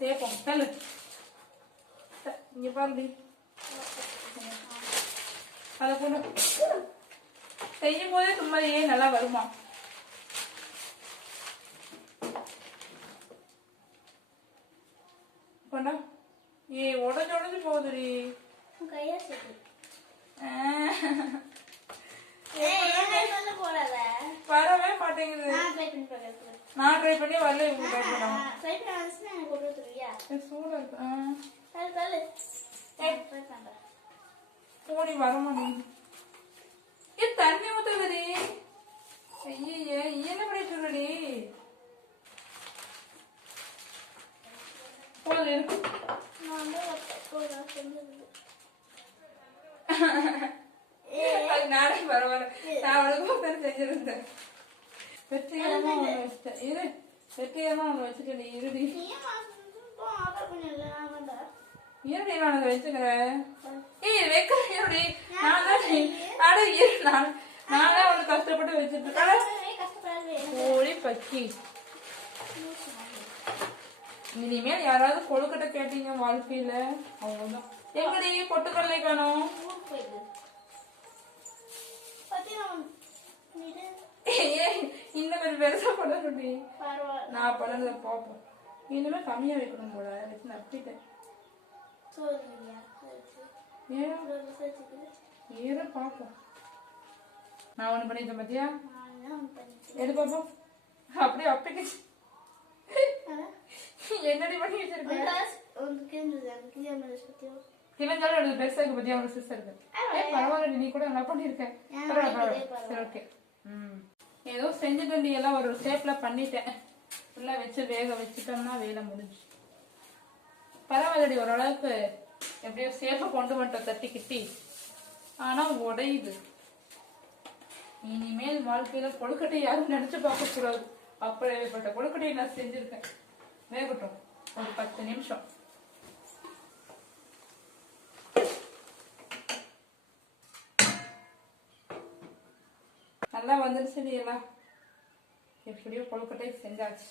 தேப்போம் தள்ளு இங்க பாருடி அதை கொண்டு செய்யும் போதே தும்மலையே நல்லா வருமா கொண்டா ஏ உடஞ்சு உடஞ்சு போகுதுடி கையை. வரவே மாட்டேங்குது. நான் ட்ரை பண்ணி வரல இவங்க ட்ரை பண்ணாங்க ஆ, try பண்ணி வந்துச்சுன்னா எனக்கு கொண்டு வந்து தருவியா? சூடா இருக்கு ஆ. தள்ளு, தள்ளு. நான் try பண்றேன். போடி வர மாட்டேங்குது ஏ தண்ணி ஊத்துதுடி ஐயே என்ன பண்ணிட்டு இருக்கடி இருக்கு நான் வர வர. நான் அவளுக்கு உட்காந்து செஞ்சிருந்தேன். வெற்றிகரமா ஒண்ணு வச்சுட்டேன். இரு வெற்றிகரமா ஒண்ணு வச்சுட்டேன். இருடி. இருடி நான் வச்சுக்கிறேன் ஏய் வைக்கிறேன் இருடி நான் தான் அட இரு நான் நான் தான் கஷ்டப்பட்டு வச்சுட்டு இருக்கேன் பக்கி. இனிமேல் யாராவது கொழுக்கட்டை கேட்டீங்க வாழ்க்கையில? அவ்வளவுதான். எங்கடி பொட்டுக்கடலை காணோம்? ஏய், இந்த மாதிரி பெருசா பரவாயில்ல. நான் பண்ணதை பார்ப்போம். இனிமே கம்மியா வைக்கணும் போல வச்சு நப்பிட்டேன் ஏற பார்ப்போம் நான் ஒண்ணு பண்ணிட்டேன் பண்ணிட்டேன். எது பார்ப்போம் அப்படியே அப்பிக்கு அதான். என்னடி பண்ணி வச்சிருக்கேன் உனக்கு இருந்தது, எனக்கு பெருசா இருக்கு பத்தியா? அவனுக்கு சிஸ்டர் இருக்கு. ஏய், பரவாயில்ல நீ கூட நல்லா பண்ணிருக்க. பரவாயில்ல சரி ஓகே. ம். ஏதோ செஞ்சுட்டு எல்லாம் ஒரு ஷேப்ல பண்ணிட்டேன். ஃபுல்லாக வச்சு வேக வச்சுட்டோம்னா வேலை முடிஞ்சு. பரவாயில்லடி ஓரளவுக்கு எப்படியோ சேஃபாக கொண்டு வந்துட்டோம் தட்டி கிட்டி. ஆனால் உடையுது. இனிமேல் வாழ்க்கையில் கொழுக்கட்டை யாரும் நினச்சி பார்க்கக்கூடாது அப்படிப்பட்ட கொழுக்கட்டையை நான் செஞ்சுருக்கேன். வேகட்டும் ஒரு பத்து நிமிஷம். நல்லா வந்துருச்சு எல்லாம். எப்படியோ கொழுக்கட்டை செஞ்சாச்சு.